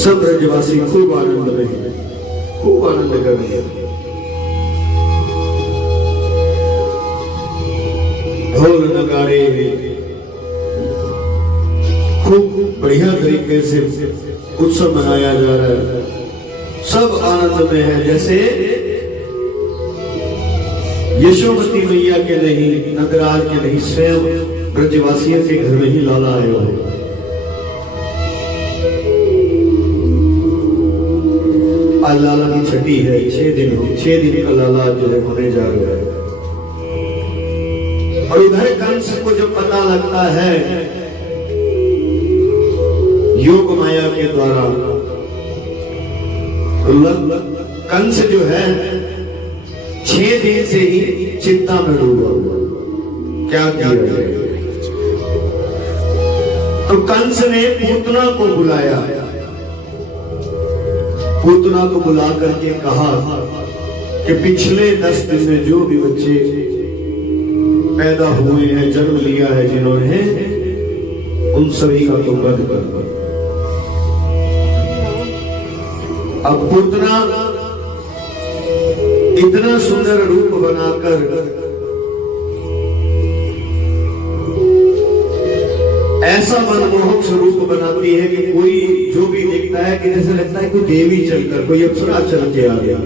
सब ब्रजवासी खूब आनंद में हैं, खूब आनंद कर रहे हैं। ढोल नगाड़े खूब बढ़िया तरीके से उत्सव मनाया जा रहा है। सब आनंद में है, जैसे यशोमती मैया के नहीं, नंदराज के नहीं, स्वयं ब्रजवासियों के घर में ही लाला आया हो। आज लाला की छठी है, 6 दिन का लाला जो है होने जा रहा है। और उधर कंस को जब पता लगता है योग माया के द्वारा, तो कंस जो है 6 दिन से ही चिंता में डूबा हुआ, क्या किया जाए। तो कंस ने पूतना को बुलाया, पूतना को बुला करके कहा कि पिछले 10 दिन में जो भी बच्चे पैदा हुए हैं, जन्म लिया है जिन्होंने, उन सभी का तो वध कर। अब पूतना इतना सुंदर रूप बनाकर ऐसा मनमोहक स्वरूप बनाती है कि कोई जो भी देखता है कि जैसे लगता है कोई देवी चलकर, कोई अप्सरा चल के आ गया।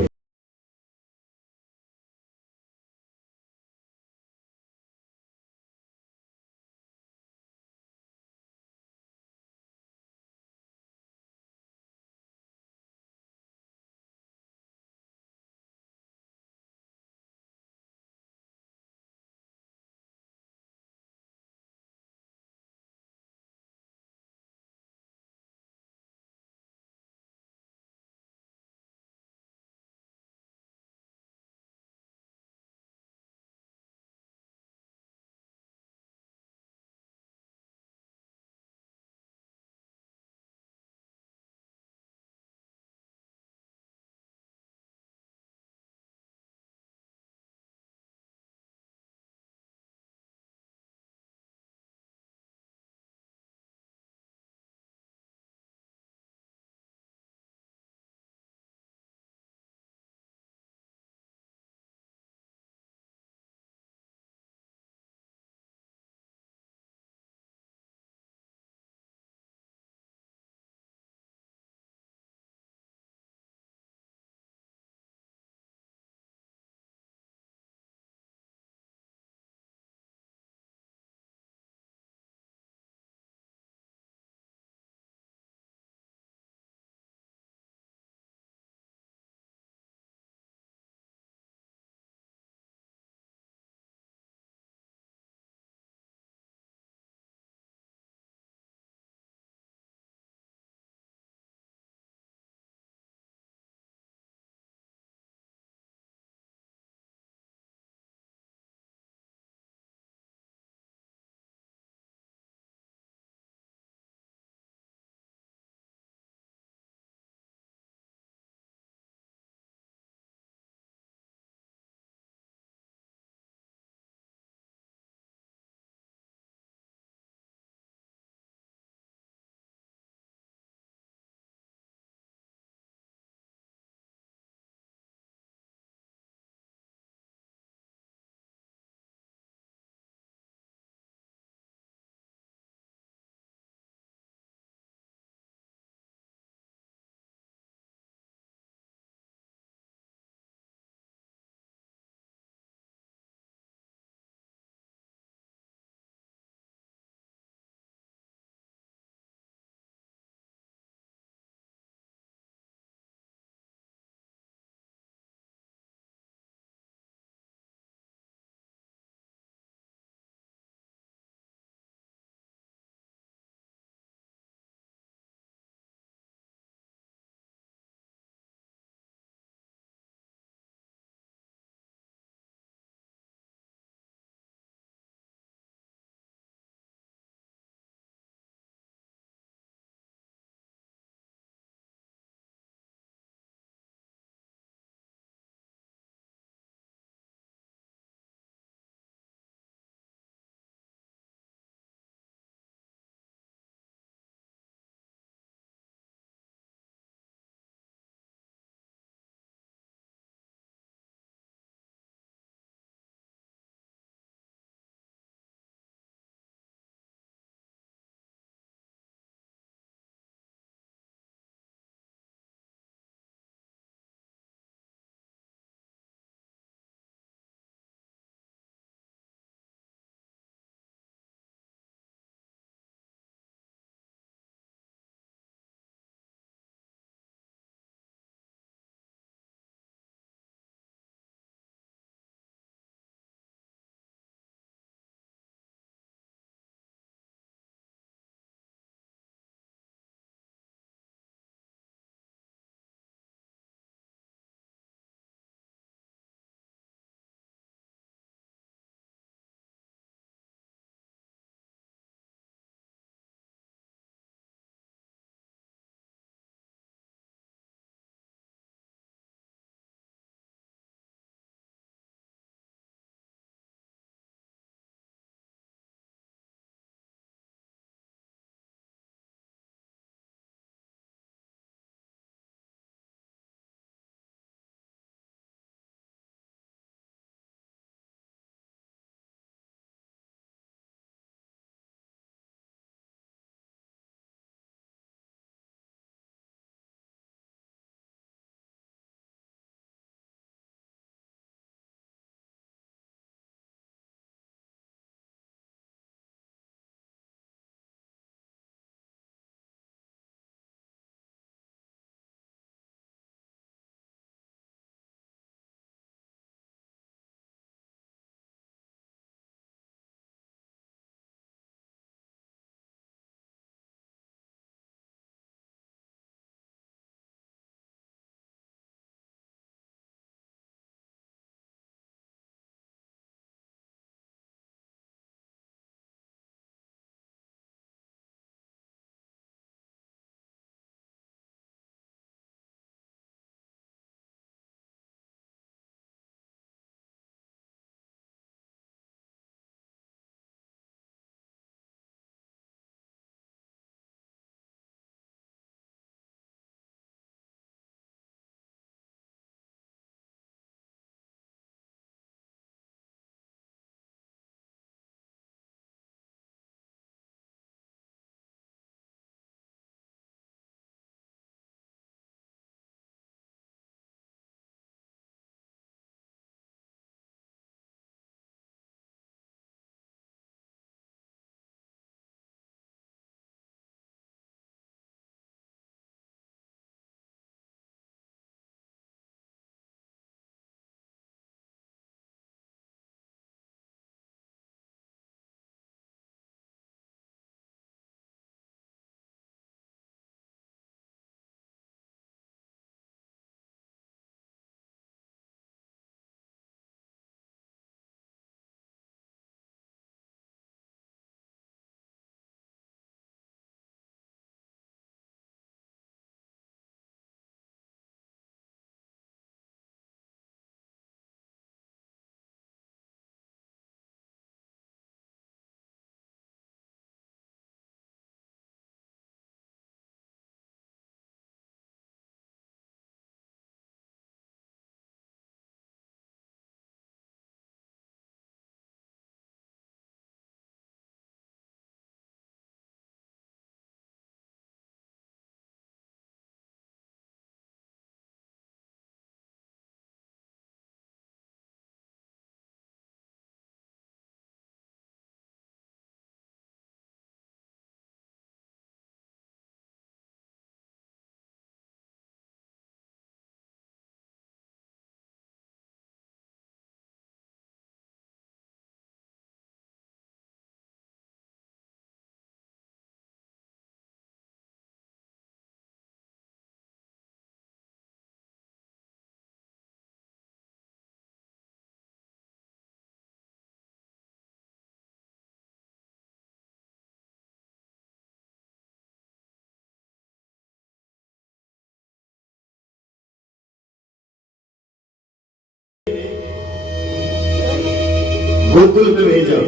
गोकुल में भेजा।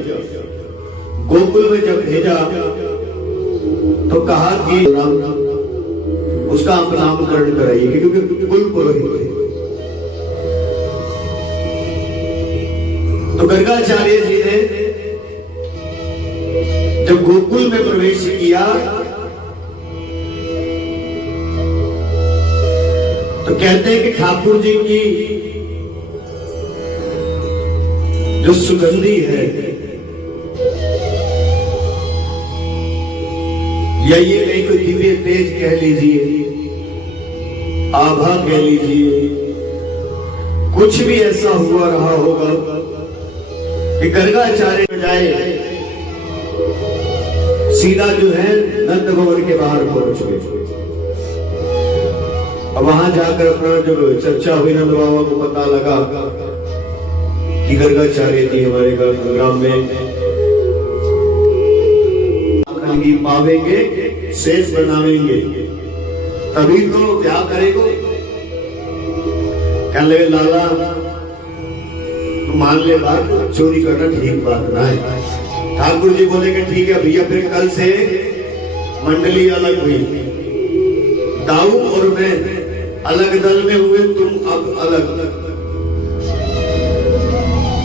गोकुल में जब भेजा तो कहा कि उसका आप नामकरण कराइए, क्योंकि कुल पुरोहित थे। तो गर्गाचार्य जी ने जब गोकुल में प्रवेश किया तो कहते हैं कि ठाकुर जी की जो सुगंधी है, या ये नहीं कोई दिव्य तेज कह लीजिए, आभा कह लीजिए, कुछ भी ऐसा हुआ रहा होगा कि गर्गाचार्य जाए सीधा जो है नंद भवन के बाहर पहुंच गए। अब वहां जाकर अपना जब चर्चा हुई, नंद बाबा को पता लगा कि गर्गाचार्य जी हमारे ग्राम में खाली पावेंगे, शेष बनावेंगे, तभी तो क्या करेगो। कहने लगे लाला तो मान ले बात, चोरी करना ठीक बात ना है। ठाकुर जी बोले कि ठीक है भैया, फिर कल से मंडली अलग हुई, दाऊ और मैं अलग दल में हुए, तुम अब अलग।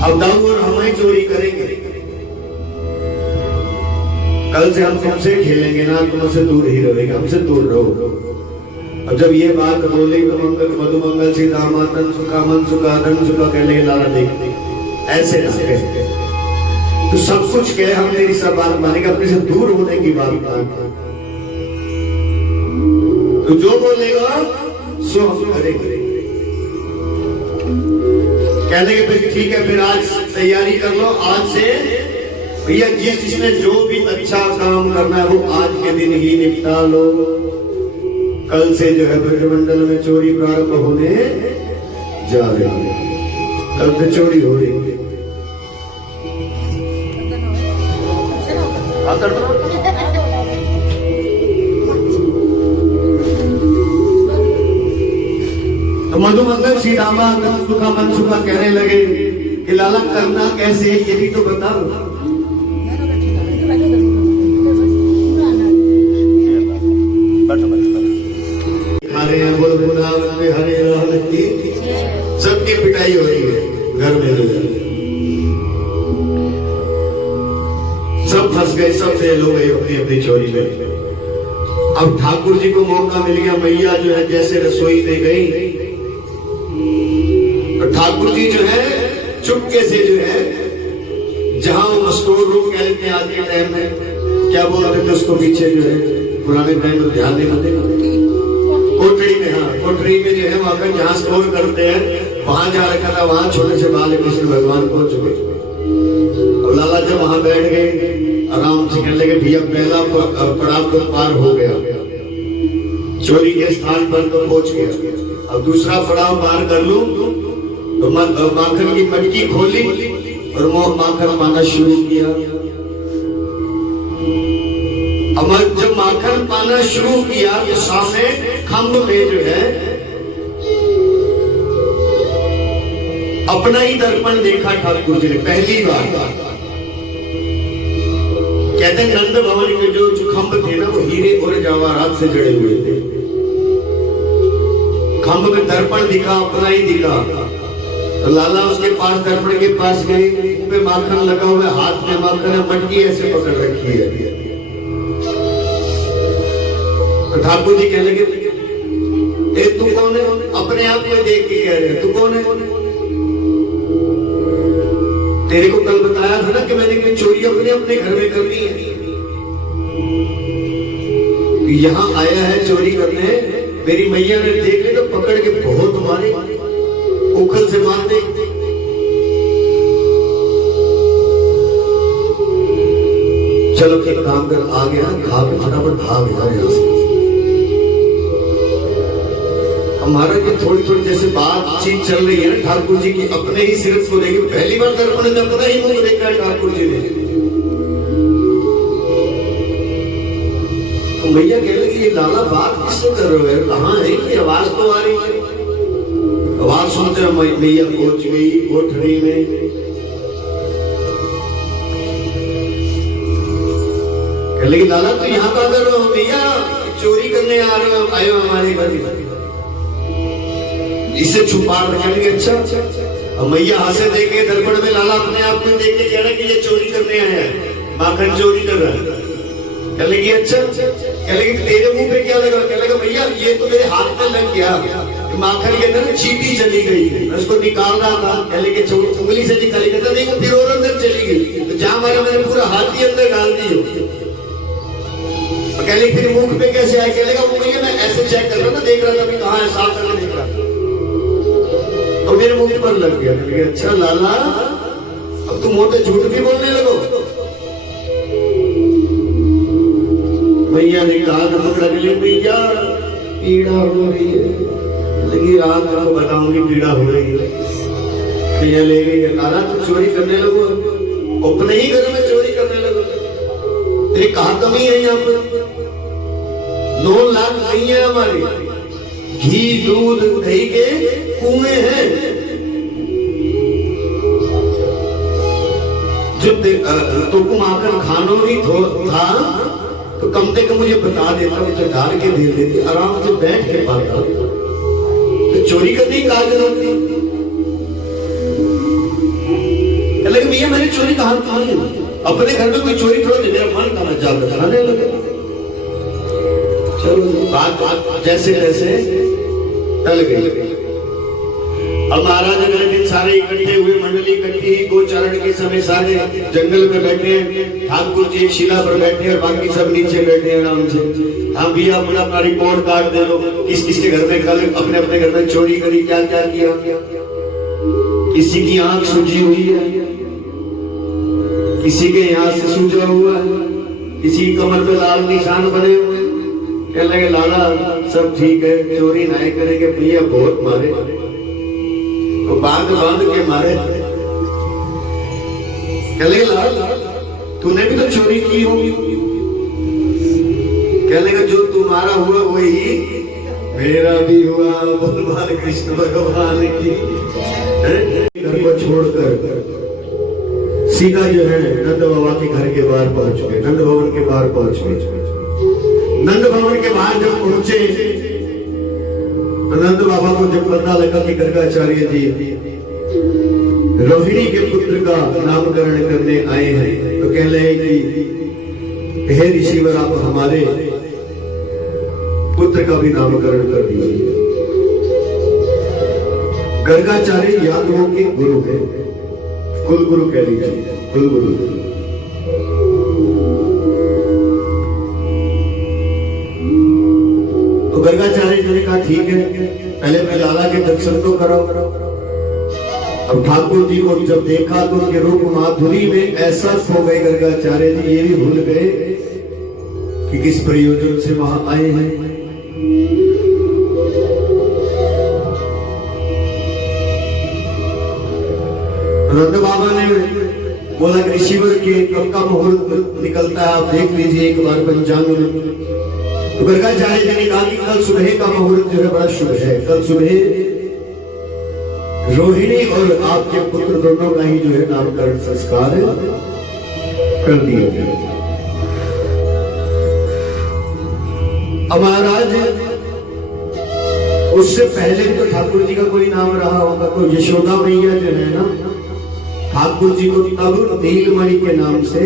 अब दाऊ और हम ही चोरी करेंगे, कल से हम तुमसे खेलेंगे ना, तुमसे दूर ही रहेंगे, हमसे दूर रहो। अब जब ये बात बोली तो मंगल मधु मंगल सीतामातन सुखा मन सुखा धन सुखा कहने लाला देखते ऐसे ना कहते, तो सब कुछ कहे हम तेरी सब बात मानेंगे, अपने से दूर होने की बात मानेंगे, तो जो बोलेगा सो हम करेंगे। कहने के फिर ठीक है, फिर आज तैयारी कर लो, आज से भैया जिसने जो भी अच्छा काम करना है वो आज के दिन ही निपटा लो, कल से जो है ब्रजमंडल में चोरी प्रारंभ होने जा रही है, कल से चोरी हो रही है। तो मधुमंगल सीतामा सुखा मन सुखा कहने लगे कि लाला करना कैसे है ये भी तो बताओ। हरे हरे राम की सबकी पिटाई हो रही है घर में, सब फंस गए, सब फेल हो गए अपनी अपनी चोरी में। अब ठाकुर जी को मौका मिल गया, मैया जो है जैसे रसोई दे गई, तो ठाकुर जी जो है चुपके से जो है जहां स्टोर रूम कहते हैं आज के टाइम में क्या बोलते थे उसको, पीछे जो है पुराने टाइम में ध्यान देना देगा कोठरी में, हाँ कोठरी में जो है वहां पर जहां स्टोर करते हैं वहां जा रखा था, वहां छोटे से बाल कृष्ण भगवान पहुंच चुके। अब लाला जब वहां बैठ गए आराम से कहने लगे भैया पहला पड़ाव तो पार हो गया, चोरी के स्थान पर तो पहुंच गया, अब दूसरा पड़ाव पार कर लूं तो माखन की मटकी खोली और वो माखन पाना शुरू किया। अब जब माखन पाना शुरू किया तो सामने खंभ में जो है अपना ही दर्पण देखा ठाकुर जी ने पहली बार। कहते हैं नंद भवन के जो खंभ थे ना वो हीरे और जवाहरात से जड़े हुए थे, खंभ में दर्पण दिखा, अपना ही दिखा। तो लाला उसके पास दर्पण के पास गए, मुंह पे माखन लगा हुआ है, हाथ में माखन है, मटकी ऐसे पकड़ रखी है। तो ठाकुर जी कहने लगे तू कौन है, अपने आप को देख के कह रहे तू कौन है, तेरे को कल बताया था ना कि मैंने कोई चोरी अपने अपने घर में करनी है, यहाँ आया है चोरी करने, मेरी मैया ने देख ली तो पकड़ के बहुत मारे, उखल से मार दे। चलो एक काम कर, आ गया खा के फटाफट भाग यहाँ से। हमारा ये थोड़ी थोड़ी जैसे बातचीत चल रही है ना ठाकुर जी की, अपने ही सिर्फ को देखिए, पहली बार दर्पण में अपना ही मुंह देखा है ठाकुर जी ने। तो भैया कह लगी ये लाला बात किससे कर रहे हो, कहाँ है ये, आवाज तो आ रही है, बात सुनकर मैया पहुंच गई कोठरी में। लेकिन लाला तो यहाँ का कर रहे हो भैया, चोरी करने आ रहे हो, आए हो हमारे घर, इसे छुपा रहे। अच्छा, अब मैया हंसे देखे दर्पण में, लाला अपने आप को देख के कह रहा है कि ये चोरी करने आया है, माखन चोरी कर रहा है। कह लगी अच्छा, कह लगी तेरे मुंह पे क्या लगा? कह लगा भैया ये तो मेरे हाथ में लग गया, माखन के अंदर चींटी चली गई, मैं उसको निकाल रहा था। कह लगे उंगली से निकाली, कहता देखो फिर और अंदर चली गई, तो जहां मारा मैंने पूरा हाथ ही अंदर डाल दी। कह लगी फिर मुंह पे कैसे आया? कह लगा वो भैया मैं ऐसे चेक कर रहा था, देख रहा था कि कहाँ है, साफ करके देख रहा था तो मेरे मुंह पर लग गया। अच्छा लाला अब तुम मोटे झूठ भी बोलने लगो। भैया ने कहा पकड़ के लिए, भैया पीड़ा हो रही है, लेकिन रात को बताऊंगी पीड़ा हो रही है। भैया ले गई, लाला तुम चोरी करने लगो, अपने ही घर में चोरी करने लगो, तेरी कहाँ कमी है? यहाँ पर 9 लाख नहीं है हमारे, घी दूध दही के कुएं हैं, जो तुमको माखन खानो ही था तो कम से कम मुझे बता देता, मुझे डाल के दे देती, आराम से बैठ के पाता, तो चोरी करने की कहा जरूरत थी? लेकिन भैया मैंने चोरी कहाँ की? अपने घर में कोई चोरी थोड़ा, मेरा मन करना जाकर खाने लगे। चलो बात जैसे जैसे टल गई। अब महाराज अगले दिन सारे इकट्ठे हुए, मंडली इकट्ठी, गोचारण के समय सारे जंगल में बैठे हैं, ठाकुर जी एक शिला पर बैठे और बाकी सब नीचे बैठे हैं आराम से। हाँ भैया अपना रिपोर्ट कार्ड दे दो, किस किसके घर में कल अपने अपने घर में चोरी करी, क्या क्या किया। किसी की आंख सूजी हुई है, किसी के यहाँ से सूजा हुआ है, किसी की कमर पे लाल निशान बने हुए। कहने लगे लाला सब ठीक है, चोरी नहीं करेंगे। भैया बहुत मारे, तो बांध के मारे। कहने लगे लाला तूने भी तो चोरी की होगी। कहने लगे जो तुम्हारा हुआ वही मेरा भी हुआ, भगवान कृष्ण भगवान की। घर को छोड़कर सीधा जो है नंद बाबा के घर के बाहर पहुंच गए, नंद भवन के बाहर पहुंच गए। नंद भवन के बाहर जब पहुंचे तो नंद बाबा को जब पता लगा कि गर्गाचार्य जी रोहिणी के पुत्र का नामकरण करने आए हैं, तो कह रहे कि हे ऋषिवर आप हमारे पुत्र का भी नामकरण कर दीजिए। गर्गाचार्य यादवों के गुरु है, कुल गुरु कह लीजिए, कुल गुरु। तो गर्गाचार्य जी ने कहा ठीक है, पहले मैं लाला के दर्शन तो कराओ। अब ठाकुर जी को जब देखा तो उनके रूप माधुरी में ऐसा खो गए गर्गाचार्य जी, ये भी भूल गए कि किस प्रयोजन से वहां आए हैं। नंद बाबा ने बोला कि ऋषिवर के कब का मुहूर्त निकलता है, आप देख लीजिए एक बार पंचांग में। तो गर्गाचार्य जी ने कहा कि कल सुबह का मुहूर्त जो है बड़ा शुभ है, कल सुबह रोहिणी और आपके पुत्र दोनों का ही जो है नामकरण संस्कार कर दिया गया। अब महाराज उससे पहले भी तो ठाकुर जी का कोई नाम रहा होगा, तो यशोदा मैया जो है ना ठाकुर जी को तब नीलमणि के नाम से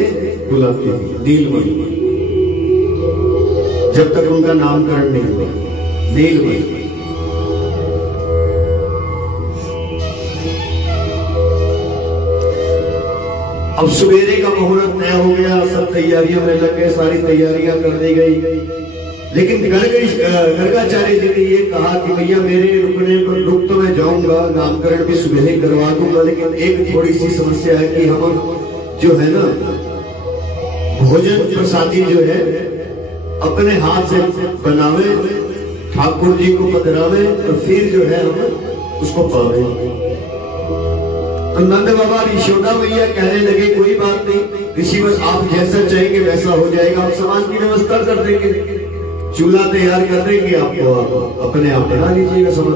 बुलाती थी, नीलमणि, जब तक उनका नामकरण नहीं हुआ, नीलमणि। अब सवेरे का मुहूर्त तय हो गया, सब तैयारियों में लग गए, सारी तैयारियां कर दी गई। लेकिन गर्गाचार्य जी ने ये कहा कि भैया मेरे रुकने पर रुक तो मैं जाऊंगा, नामकरण भी सुबह ही करवा दूंगा, लेकिन एक थोड़ी सी समस्या है कि हम जो है ना भोजन प्रसादी जो है अपने हाथ से बनावे, ठाकुर जी को पधरावे, तो फिर जो है हम उसको पावे। तो नंद बाबा यशोदा मैया कहने लगे कोई बात नहीं ऋषिवर, आप जैसा चाहेंगे वैसा हो जाएगा, आप समाज की व्यवस्था कर देंगे, चूल्हा तैयार कर देंगे, आपको आप अपने आप बना लीजिएगा। समझ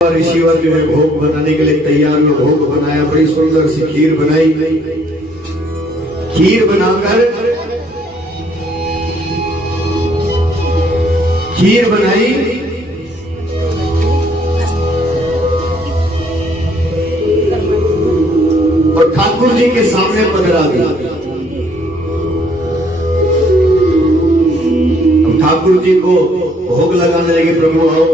ऋषिवर जो है भोग बनाने के लिए तैयार हुए, भोग बनाया, बड़ी सुंदर सी खीर बनाई। खीर बनाकर खीर बनाई और ठाकुर जी के सामने पधरा दिया। अब ठाकुर जी को भोग लगाने लगे, प्रभु आओ।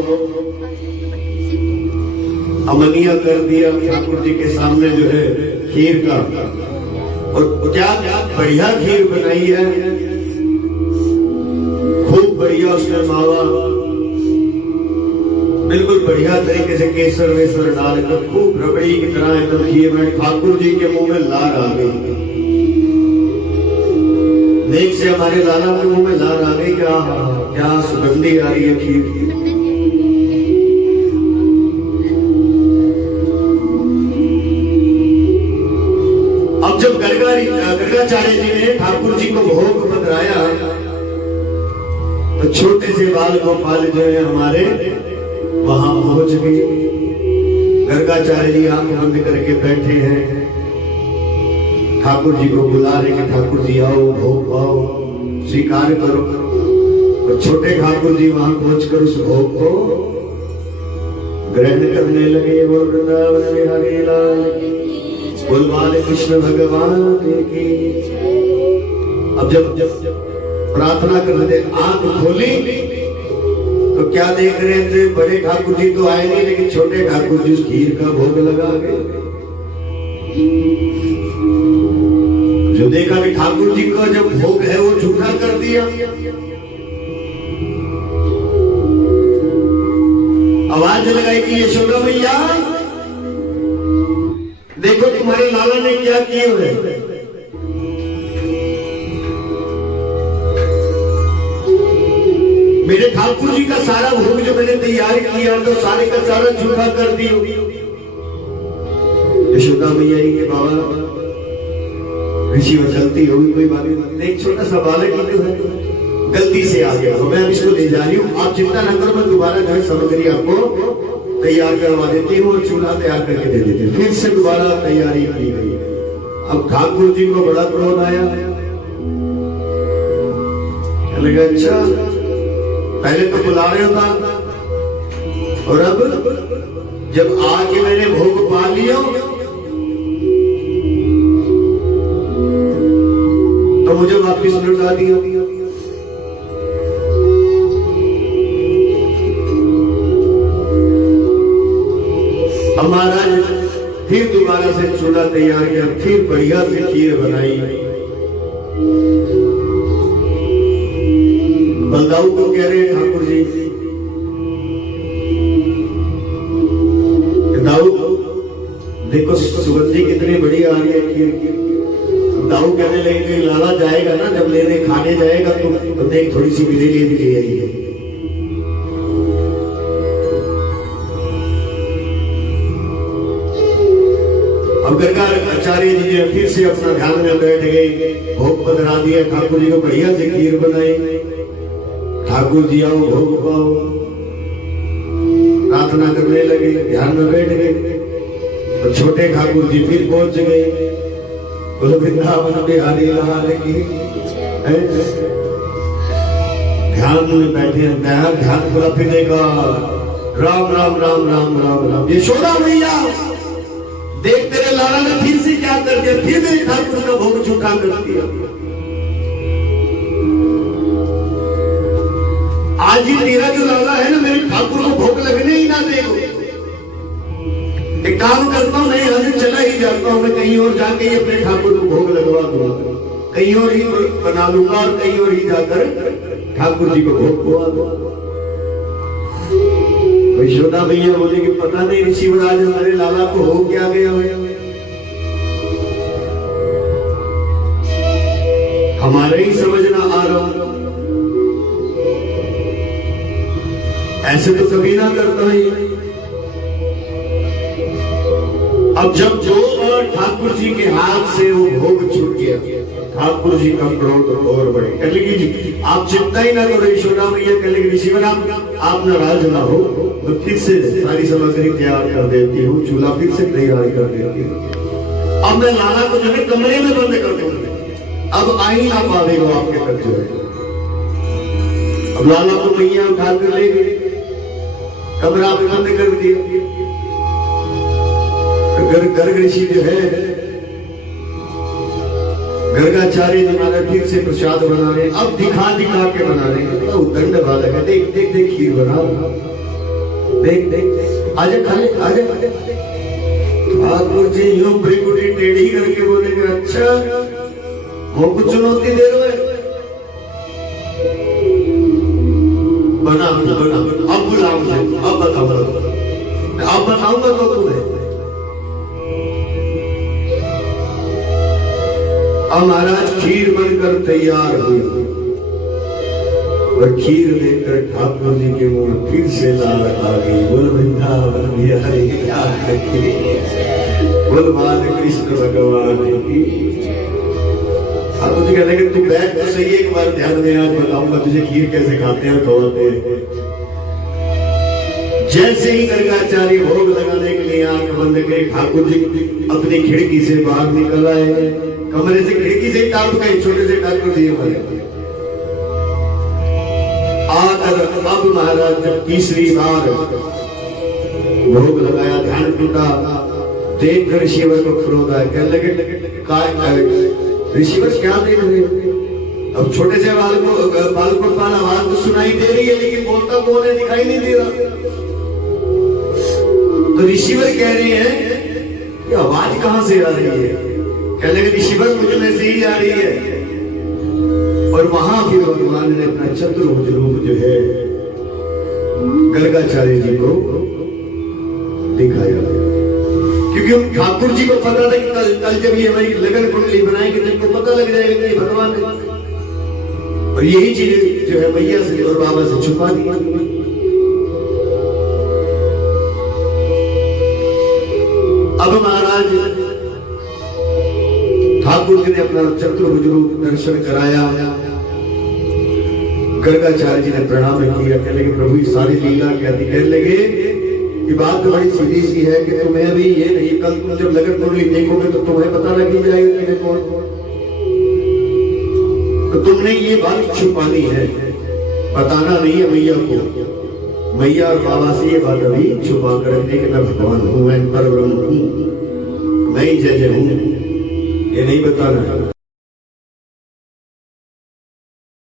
अमनिया कर दिया ठाकुर जी के सामने जो है खीर का, और क्या बढ़िया खीर बनाई है, खूब बढ़िया उसमें मावा बिल्कुल बढ़िया तरीके से केसर वेसर डालकर खूब रबड़ी की तरह एकदम खीर में। ठाकुर जी के मुंह में लार आ गई, देख से हमारे लाला के मुंह में लार आ गई। क्या सुगंधी आ रही है खीर की। जब गर्गाचार्य जी ने ठाकुर जी को भोग बतराया तो छोटे से बाल गोपाल जो है हमारे वहां पहुंच गए। गर्गाचार्य जी आंख बंद करके बैठे हैं, ठाकुर जी को बुला रहे हैं, ठाकुर जी आओ, भोग पाओ, स्वीकार करो। और छोटे ठाकुर जी वहां पहुंचकर उस भोग को ग्रहण करने लगे। वो वृंदावन में हरे लाल बोल कृष्ण भगवान की। अब जब प्रार्थना कर रहे थे, आंख खोली तो क्या देख रहे थे, बड़े ठाकुर जी तो आए नहीं, लेकिन छोटे ठाकुर जी उस खीर का भोग लगा गए। जो देखा कि ठाकुर जी का जब भोग है वो झूठा कर दिया। आवाज लगाई कि यशोदा मैया देखो तुम्हारे लाला ने क्या किए हुए। मेरे ठाकुर जी का सारा भोग जो मैंने तैयार किया तो सारे का सारा झूठा कर दियो। यशोदा मैया के बाबा ऋषि में गलती होगी, कोई बात नहीं, एक छोटा सा बालक ही तो है, गलती से आ गया, मैं अब इसको ले जा रही हूँ, आप चिंता न करो, मैं दोबारा जो है सामग्री आपको तैयार करवा देती हूँ और चूल्हा तैयार करके दे देती हूँ। फिर से दोबारा तैयारी की गई। अब ठाकुर जी को बड़ा क्रोध आया, लगा अच्छा पहले तो बुला रहे था और अब जब आके मैंने भोग पा लिया तो मुझे वापिस लौटा दिया। अब महाराज फिर दोबारा से चूल्हा तैयार किया, फिर बढ़िया से खीर बनाई। बलदाऊ को कह रहे ठाकुर जी, दाऊ देखो सुगंधी कितनी बढ़िया आ रही है खीर की। दाऊ कहने लगे लाला जाएगा ना, जब लेने खाने जाएगा तो देख थोड़ी सी मेरे लिए भी ले आई है। अब गर्गाचार्य जी ने फिर से अपना ध्यान में बैठ गए, भोग पधरा दिया, ठाकुर जी को बढ़िया से खीर बनाई। ठाकुर जी आओ भोग पाओ, प्रार्थना करने लगे, ध्यान में बैठ गए। तो छोटे ठाकुर जी फिर पहुंच गए, बोलो वृंदावन बिहारी लाल की। ध्यान में बैठे, ध्यान पूरा फिर देगा, राम राम राम राम राम राम। यशोदा मैया देख तेरे लाला ने फिर से क्या कर दिया, फिर मेरे ठाकुर का भोग झूठा कर दिया। आज ही तेरा जो लाला है ना, मेरे ठाकुर को भोग लगने ही ना देगा। एक काम करता हूं, मैं यहां से चला ही जाता हूं, मैं कहीं और जाके ही अपने ठाकुर को भोग लगवा दूंगा, कहीं और ही बना लूंगा और कहीं और ही जाकर ठाकुर जी को भोग खुआ दूंगा। यशोदा भैया बोले कि पता नहीं ऋषि महाराज हमारे लाला को हो क्या गया है, हमारे ही समझना आ रहा, ऐसे तो कभी ना करता है। अब जब जो ठाकुर जी के हाथ से वो भोग छूट गया, ठाकुर जी का क्रोध और बढ़े। कह लगी जी आप चिंता ही ना करो यशोदा मैया, कह लगी ऋषिवर आप नाराज ना हो, तो फिर से सारी सामग्री तैयार कर देती हूँ, चूल्हा फिर से तैयार कर देती हूँ। अब मैं लाला को जो है कमरे में बंद कर दूंगा, अब आ ही ना पावेगा आपके तक जो है। अब लाला को मैया उठा कर ले गई, कमरा में बंद कर दिया। गर्ग ऋषि जो है गर्गाचार्य जी महाराज ठीक से प्रसाद बना रहे, अब दिखा दिखा के बना रहे, तो दंड बालक है, देख देख देख खीर बना, देख देख आजा खाले आजा। ठाकुर जी यूं भ्रिकुटी टेढ़ी करके बोलेंगे अच्छा वो कुछ चुनौती दे रहे हो, बना बना बना, अब बुलाओ मुझे, अब बताओ अब बताऊंगा तो तुम्हें। अब महाराज खीर बनकर तैयार हुई और खीर देकर ठाकुर जी के मुंह में फिर से लाल आ गई। बोल वृंदावन बिहारी बोल बाल कृष्ण भगवान की। ठाकुर जी कहने कि तू बैठ तो सही, एक बार ध्यान में आज बताऊंगा तुझे खीर कैसे खाते हैं खवाते हैं। जैसे ही गर्गाचार्य भोग लगाने के लिए आंख बंद करे, ठाकुर जी अपनी खिड़की से बाहर निकल आए, कमरे से खिड़की से टाप गए, छोटे से ठाकुर जी हमारे आकर अब महाराज जब तीसरी बार भोग लगाया, ध्यान टूटा, देख कर ऋषिवर को क्रोध आया, कहने लगे ऋषिवर क्या देख रहे? अब छोटे से बालकों का आवाज तो सुनाई दे रही है, लेकिन बोलता कौन है दिखाई नहीं दे रहा। तो ऋषिवर कह रहे हैं कि आवाज कहां से आ रही है? कहने लगे ऋषिवर मुझ में से ही आ रही है। और वहां फिर भगवान ने अपना चतुर्भुज रूप जो है गर्गाचार्य जी को दिखाया, क्योंकि हम ठाकुर जी को पता था कि कल जब ये हमारी लगन कुंडली बनाएंगे तो इनको पता लग जाएगा कि भगवान है, और यही चीज जो है मैया से और बाबा से छुपा दी। अब महाराज ठाकुर जी ने अपना चतुर्भुज रूप दर्शन कराया, गर्गाचार्य जी ने प्रणाम किया, कहने लगे प्रभु सारी लीला क्या थी? कहने लगे कि बात तो बड़ी सीधी सी है कि तुम्हें अभी ये नहीं, कल तुम जब लगन कुंडली देखोगे तो तुम्हें पता लग ही जाएगा कि मैं कौन। तो तुमने ये बात छुपानी है, बताना नहीं है मैया को। मैया और बाबा से ये बात अभी छुपा कर रखने कि मैं भगवान हूं, मैं परब्रह्म हूं, मैं ही जय जय हूं, ये नहीं बताना है।